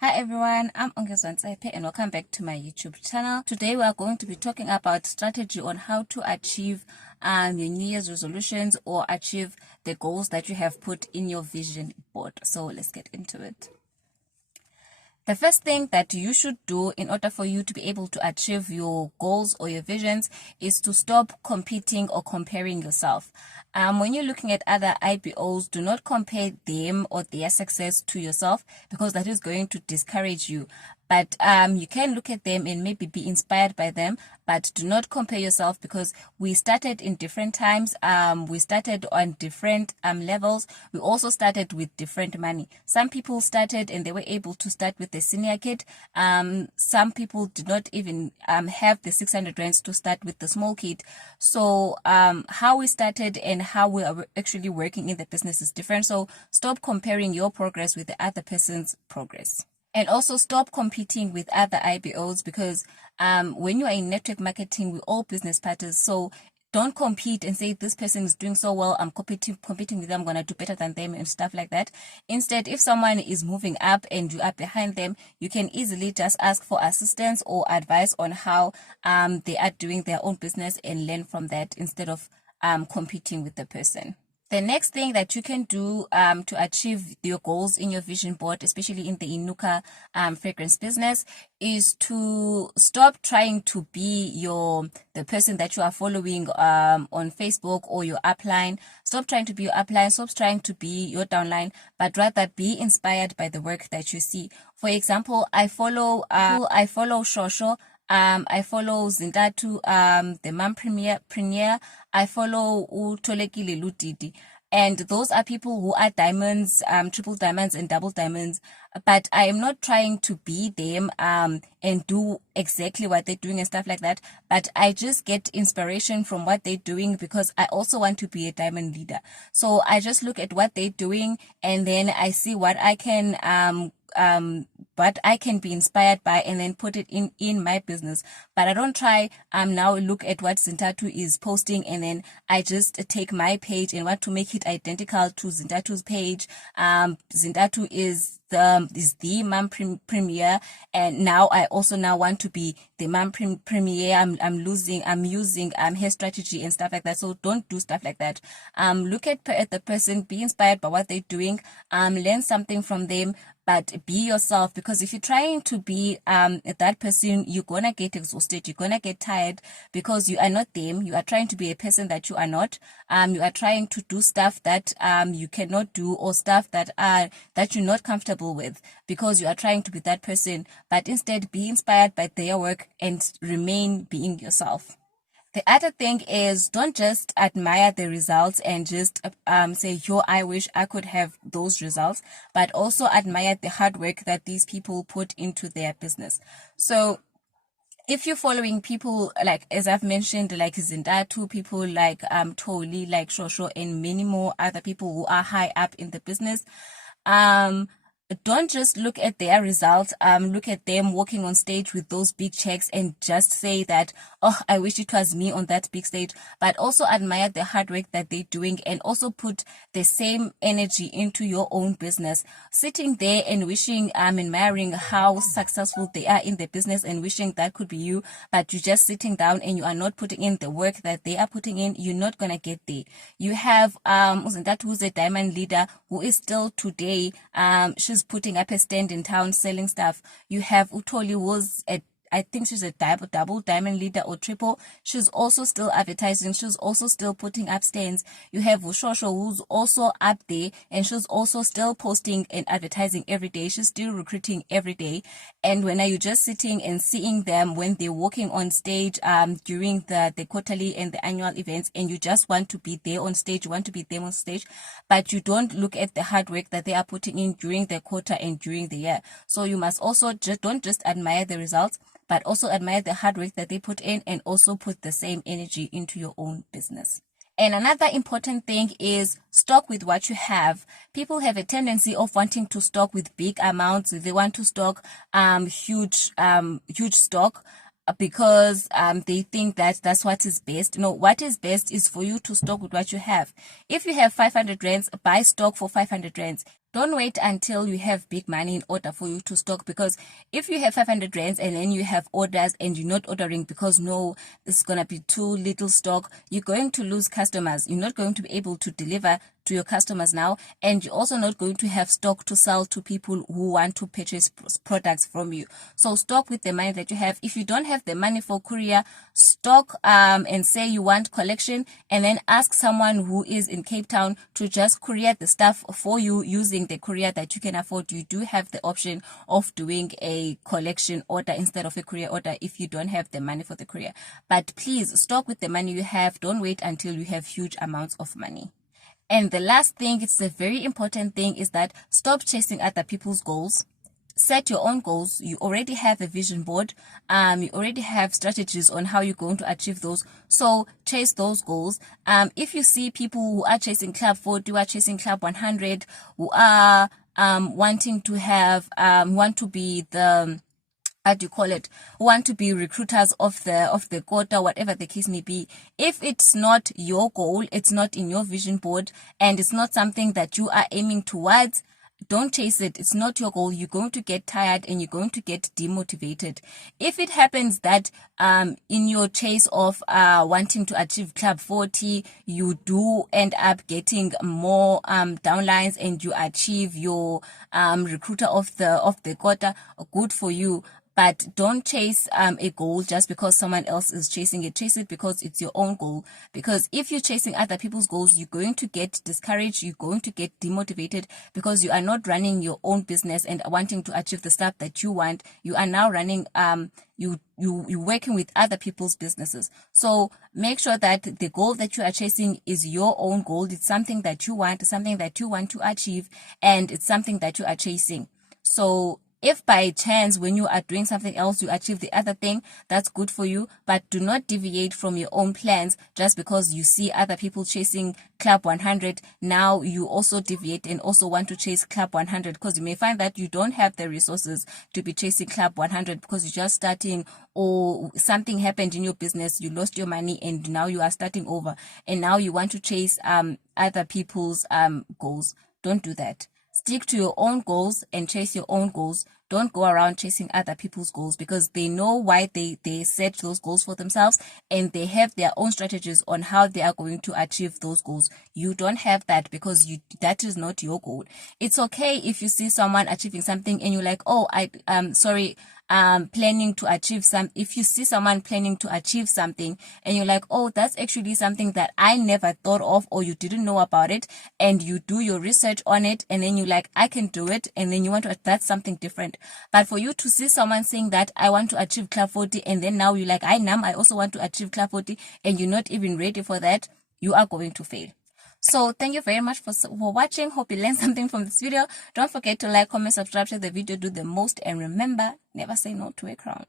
Hi everyone, I'm Ongezwa Ntsepe and welcome back to my YouTube channel. Today we are going to be talking about strategy on how to achieve your New Year's resolutions or achieve the goals that you have put in your vision board. So let's get into it. The first thing that you should do in order for you to be able to achieve your goals or your visions is to stop competing or comparing yourself. When you're looking at other IPOs, do not compare them or their success to yourself, because that is going to discourage you. But you can look at them and maybe be inspired by them, but do not compare yourself, because we started in different times. We started on different levels. We also started with different money. Some people started and they were able to start with the senior kit. Some people did not even have the 600 rands to start with the small kit. So how we started and how we are actually working in the business is different. So stop comparing your progress with the other person's progress. And also stop competing with other IPOs, because when you are in network marketing, we're all business partners. So don't compete and say this person is doing so well, I'm competing with them, I'm going to do better than them and stuff like that. Instead, if someone is moving up and you are behind them, you can easily just ask for assistance or advice on how they are doing their own business and learn from that instead of competing with the person. The next thing that you can do to achieve your goals in your vision board, especially in the INUKA fragrance business, is to stop trying to be the person that you are following on Facebook or your upline. Stop trying to be your upline. Stop trying to be your downline, but rather be inspired by the work that you see. For example, I follow Shosho. I follow Zintathu, the Mom Premier. I follow Utolekile Lutiti. And those are people who are diamonds, triple diamonds and double diamonds. But I am not trying to be them and do exactly what they're doing and stuff like that. But I just get inspiration from what they're doing, because I also want to be a diamond leader. So I just look at what they're doing and then I see what I can be inspired by and then put it in my business. But I don't try now look at what Zintathu is posting and then I just take my page and want to make it identical to Zintathu's page. Zintathu is the Mom Premier, and now I also want to be the Mom Premier. I'm using her strategy and stuff like that. So don't do stuff like that. Look at the person, be inspired by what they're doing, learn something from them, but be yourself, because if you're trying to be that person, you're gonna get exhausted, you're gonna get tired, because you are not them. You are trying to be a person that you are not. You are trying to do stuff that you cannot do, or stuff that you're not comfortable with, because you are trying to be that person. But instead, be inspired by their work and remain being yourself. The other thing is, don't just admire the results and just say, yo, I wish I could have those results, but also admire the hard work that these people put into their business. So if you're following people like, as I've mentioned, like Zintathu, people like Toli, like Shosho, and many more other people who are high up in the business, don't just look at their results, look at them walking on stage with those big checks and just say that, oh, I wish it was me on that big stage, but also admire the hard work that they're doing and also put the same energy into your own business. Sitting there and wishing, admiring how successful they are in the business and wishing that could be you, but you're just sitting down and you are not putting in the work that they are putting in, you're not gonna get there. You have Zintathu, who's a diamond leader, who is still today, she's putting up a stand in town selling stuff. You have Utoli, who's I think she's a double diamond leader or triple. She's also still advertising. She's also still putting up stands. You have Ushosho, who's also up there, and she's also still posting and advertising every day. She's still recruiting every day. And when are you just sitting and seeing them when they're walking on stage during the quarterly and the annual events, and you just want to be there on stage, you want to be them on stage, but you don't look at the hard work that they are putting in during the quarter and during the year. So you must also don't just admire the results, but also admire the hard work that they put in and also put the same energy into your own business. And another important thing is stock with what you have. People have a tendency of wanting to stock with big amounts. They want to stock huge stock because they think that that's what is best. No, what is best is for you to stock with what you have. If you have 500 rands, buy stock for 500 rands. Don't wait until you have big money in order for you to stock, because if you have 500 rands and then you have orders and you're not ordering because no, this is going to be too little stock, you're going to lose customers. You're not going to be able to deliver to your customers now, and you're also not going to have stock to sell to people who want to purchase products from you. So stock with the money that you have. If you don't have the money for courier, stock and say you want collection, and then ask someone who is in Cape Town to just courier the stuff for you using the courier that you can afford. You do have the option of doing a collection order instead of a courier order if you don't have the money for the courier. But please stock with the money you have. Don't wait until you have huge amounts of money. And the last thing, it's a very important thing, is that stop chasing other people's goals. Set your own goals. You already have a vision board. You already have strategies on how you're going to achieve those. So chase those goals. If you see people who are chasing Club 40, who are chasing Club 100, who are wanting to have, want to be the, how do you call it, want to be recruiters of the quota, whatever the case may be. If it's not your goal, it's not in your vision board, and it's not something that you are aiming towards, don't chase it. It's not your goal. You're going to get tired and you're going to get demotivated. If it happens that in your chase of wanting to achieve Club 40, you do end up getting more downlines and you achieve your recruiter of the quota, good for you. But don't chase a goal just because someone else is chasing it. Chase it because it's your own goal. Because if you're chasing other people's goals, you're going to get discouraged. You're going to get demotivated because you are not running your own business and wanting to achieve the stuff that you want. You are now running, you're working with other people's businesses. So make sure that the goal that you are chasing is your own goal. It's something that you want, something that you want to achieve, and it's something that you are chasing. So if by chance when you are doing something else you achieve the other thing, that's good for you, but do not deviate from your own plans just because you see other people chasing Club 100. Now you also deviate and also want to chase Club 100, because you may find that you don't have the resources to be chasing Club 100 because you're just starting, or something happened in your business, you lost your money and now you are starting over, and now you want to chase other people's goals. Don't do that. Stick to your own goals and chase your own goals. Don't go around chasing other people's goals, because they know why they set those goals for themselves, and they have their own strategies on how they are going to achieve those goals. You don't have that because that is not your goal. It's okay if you see someone achieving something and you're like, oh, planning to achieve if you see someone planning to achieve something and you're like, oh, that's actually something that I never thought of, or you didn't know about it, and you do your research on it, and then you're like, I can do it, and then you want to, that's something different. But for you to see someone saying that I want to achieve Club 40, and then now you're like, I also want to achieve Club 40, and you're not even ready for that, you are going to fail. So thank you very much for watching. Hope you learned something from this video. Don't forget to like, comment, subscribe to the video, do the most, and remember, never say no to a crown.